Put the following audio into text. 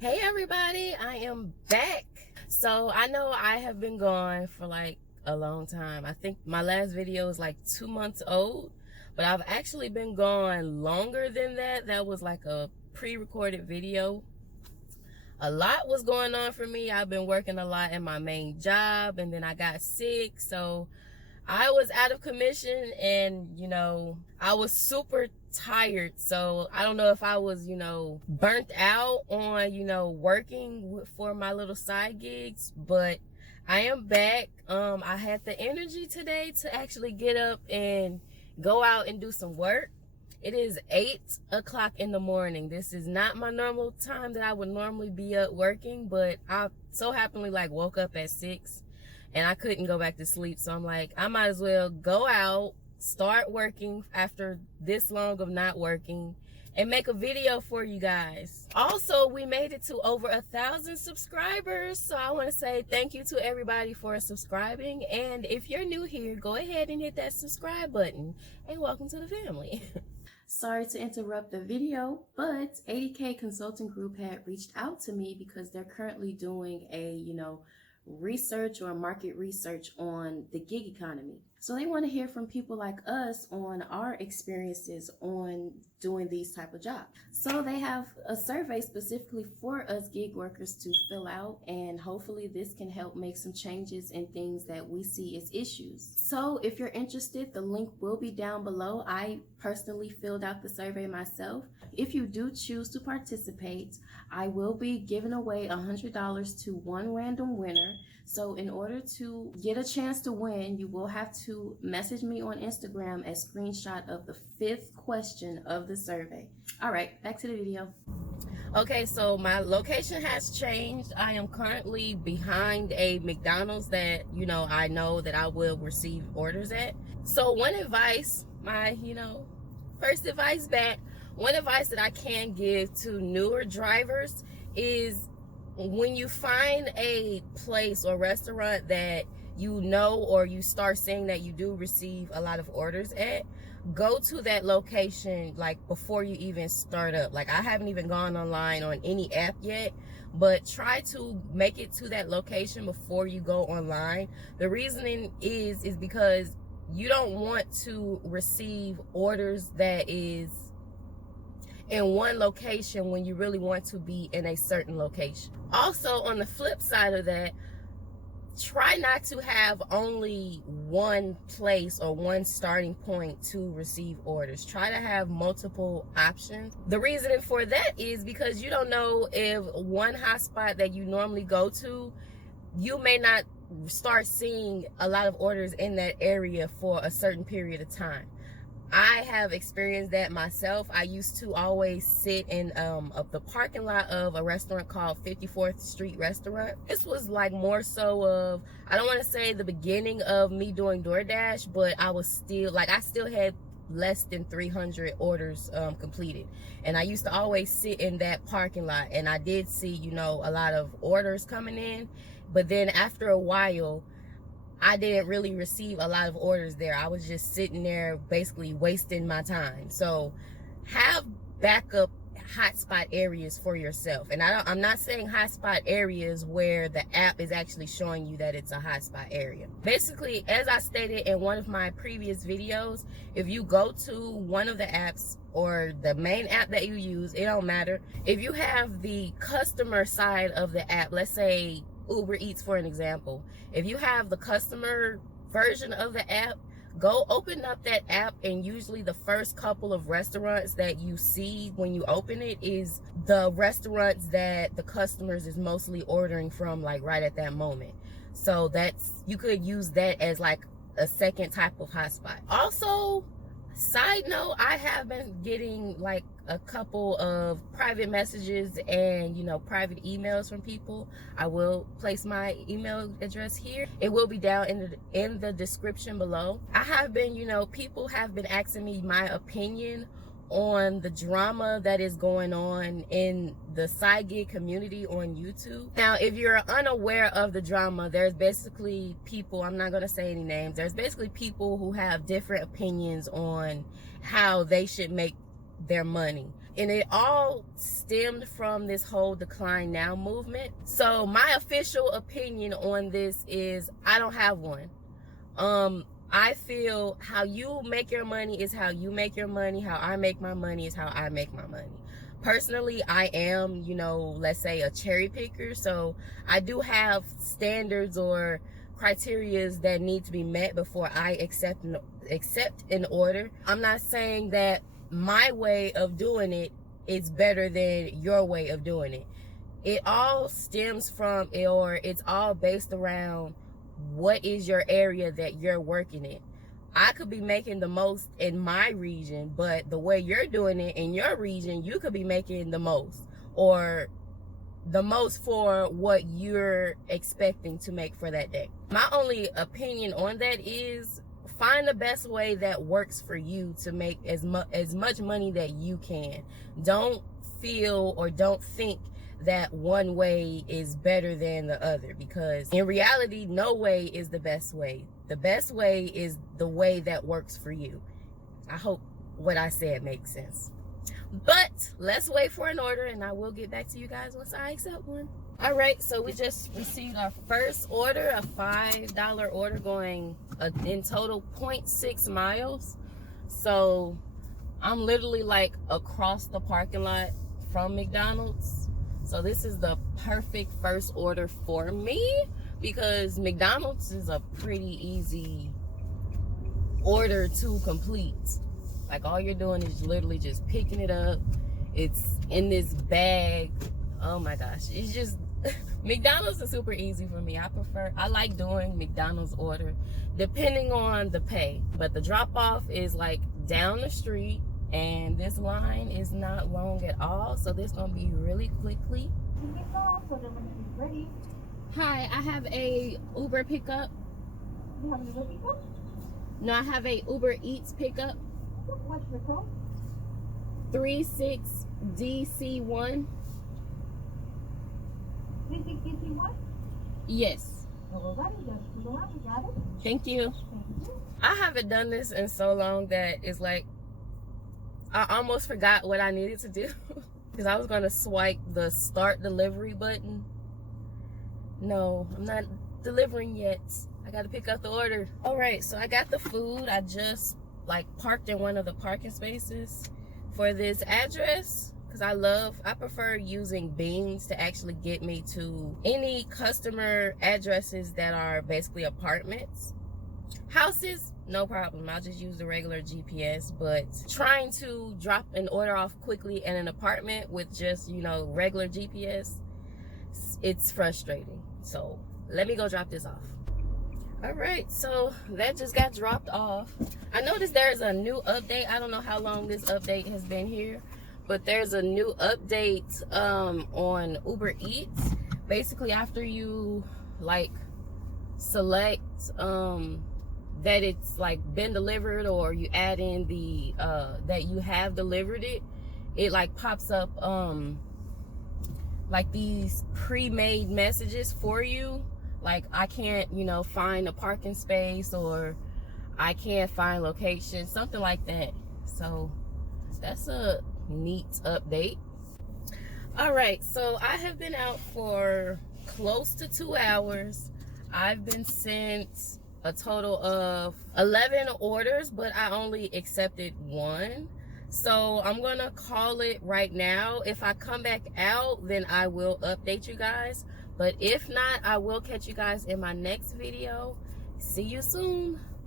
Hey everybody, I am back. So I know I have been gone for like a long time. I think my last video is like 2 months old, but I've actually been gone longer than that. That was like a pre-recorded video. A lot was going on for me. I've been working a lot in my main job, and then I got sick, so I was out of commission, and I was super tired. So I don't know if I was burnt out on working for my little side gigs, but I am back. I had the energy today to actually get up and go out and do some work. It is 8 o'clock in the morning. This is not my normal time that I would normally be up working, but I so happily woke up at 6 and I couldn't go back to sleep. So I'm like, I might as well go out, start working after this long of not working, and make a video for you guys. Also, we made it to over 1,000 subscribers. So I want to say thank you to everybody for subscribing. And if you're new here, go ahead and hit that subscribe button, and welcome to the family. Sorry to interrupt the video, but 80K Consulting Group had reached out to me because they're currently doing a, research or market research on the gig economy. So they want to hear from people like us on our experiences on doing these type of jobs. So they have a survey specifically for us gig workers to fill out, and hopefully this can help make some changes in things that we see as issues. So if you're interested, the link will be down below. I personally filled out the survey myself. If you do choose to participate, I will be giving away $100 to one random winner. So in order to get a chance to win, you will have to message me on Instagram a screenshot of the 5th question of the survey. All right, back to the video. Okay, so my location has changed. I am currently behind a McDonald's that, I know that I will receive orders at. So one advice, my, first advice back, one advice that I can give to newer drivers is when you find a place or restaurant that or you start seeing that you do receive a lot of orders at, go to that location before you even start up. I haven't even gone online on any app yet, but try to make it to that location before you go online. The reasoning is because you don't want to receive orders that is in one location when you really want to be in a certain location. Also, on the flip side of that, try not to have only one place or one starting point to receive orders. Try to have multiple options. The reason for that is because you don't know if one hotspot that you normally go to, you may not start seeing a lot of orders in that area for a certain period of time. I have experienced that myself. I used to always sit in the parking lot of a restaurant called 54th Street Restaurant. This was more so of, I don't want to say the beginning of me doing Doordash, but I was still, I still had less than 300 orders completed. And I used to always sit in that parking lot, and I did see, a lot of orders coming in. But then after a while, I didn't really receive a lot of orders there. I was just sitting there basically wasting my time. So have backup hotspot areas for yourself. And I'm not saying hotspot areas where the app is actually showing you that it's a hotspot area. Basically, as I stated in one of my previous videos, if you go to one of the apps or the main app that you use, it don't matter. If you have the customer side of the app, let's say Uber Eats for an example, if you have the customer version of the app, go open up that app, and usually the first couple of restaurants that you see when you open it is the restaurants that the customers is mostly ordering from right at that moment. So you could use that as a second type of hotspot. Also, side note, I have been getting a couple of private messages and private emails from people. I will place my email address here. It will be down in the description below. I have been, people have been asking me my opinion on the drama that is going on in the side gig community on YouTube. Now, if you're unaware of the drama, there's basically people, I'm not going to say any names, there's basically people who have different opinions on how they should make their money. And it all stemmed from this whole decline now movement. So my official opinion on this is I don't have one. I feel how you make your money is how you make your money. How I make my money is how I make my money. Personally, I am, you know, let's say a cherry picker. So I do have standards or criterias that need to be met before I accept an order. I'm not saying that my way of doing it is better than your way of doing it. It all stems from, or it's all based around what is your area that you're working in. I could be making the most in my region, but the way you're doing it in your region, you could be making the most, or the most for what you're expecting to make for that day. My only opinion on that is find the best way that works for you to make as much money that you can. Don't feel or don't think that one way is better than the other, because in reality, no way is the best way. The best way is the way that works for you. I hope what I said makes sense. But let's wait for an order and I will get back to you guys once I accept one. All right, so we just received our first order, a $5 order going in total 0.6 miles. So I'm literally like across the parking lot from McDonald's. So this is the perfect first order for me, because McDonald's is a pretty easy order to complete. Like all you're doing is literally just picking it up. It's in this bag. Oh my gosh, it's just McDonald's is super easy for me. I like doing McDonald's order depending on the pay, but the drop off is like down the street and this line is not long at all, so this gonna be really quickly. Hi, I have a Uber pickup. You have an Uber pickup? No, I have a Uber Eats pickup. What's your code? 36DC1. 36DC1? Yes. Alrighty, just go on, you got it? Thank you. Thank you. I haven't done this in so long that it's like I almost forgot what I needed to do, because I was going to swipe the start delivery button. No, I'm not delivering yet. I got to pick up the order. All right, so I got the food. I just like parked in one of the parking spaces for this address, because I prefer using Beans to actually get me to any customer addresses that are basically apartments. Houses, no problem, I'll just use the regular GPS, but trying to drop an order off quickly in an apartment with just, you know, regular GPS, it's frustrating. So let me go drop this off. All right, so that just got dropped off. I noticed there's a new update. I don't know how long this update has been here, but there's a new update on Uber Eats. Basically, after you like select that it's like been delivered, or you add in the that you have delivered it, it like pops up like these pre-made messages for you. Like, I can't, you know, find a parking space, or I can't find location, something like that. So that's a neat update. All right, so I have been out for close to 2 hours. I've been sent a total of 11 orders, but I only accepted one. So I'm gonna call it right now. If I come back out, then I will update you guys. But if not, I will catch you guys in my next video. See you soon.